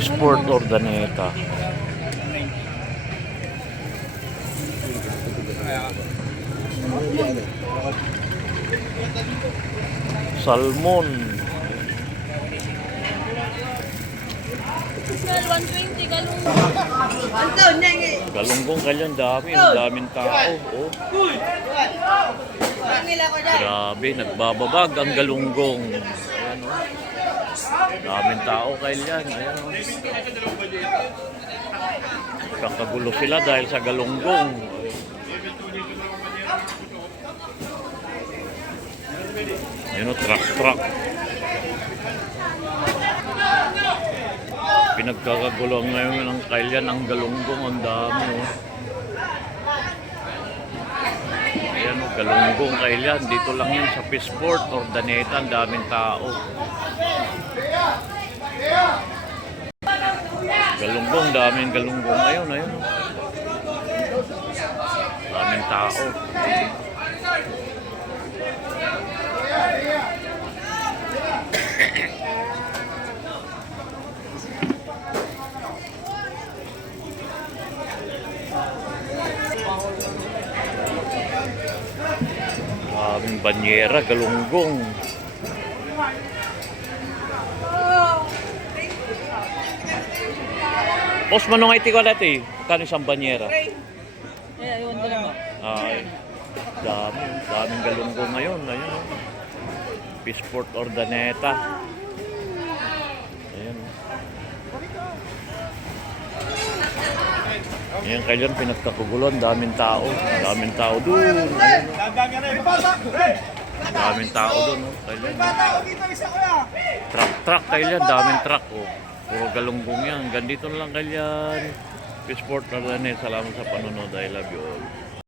Sport Ordaneta. Salmon. Smell 120 Galunggong kalyan, daming tao. Oh. Grabe, nagbababag ang galunggong. Ayan, oh. Daming tao kalyan. Ayan, oh. Kakagulo sila dahil sa galunggong. Ayan, oh, truck. Pinagkakagulo ngayon ng kalyan ang galunggong, ang dami, oh. Ayan, oh, galunggong kalyan. Dito lang yan sa Fishport Ordaneta, ang daming tao. Daming galunggong ngayon, ayun, oh. Daming tao. Daming banyera, galunggong. Boss, manong iti ko dati. Kano isang banyera? Ay, daming galunggong ngayon. Ayun, oh. Fishport Ordaneta. Ayan. Ayan, kailan pinagkakugulan, daming tao doon. Ayan, oh. Daming tao doon, oh. Kailan. Truck, kailan, daming truck, oh. Puro galunggong yan. Gandito na lang kailan. Fishport Ordaneta. Salamat sa panonood. I love you all.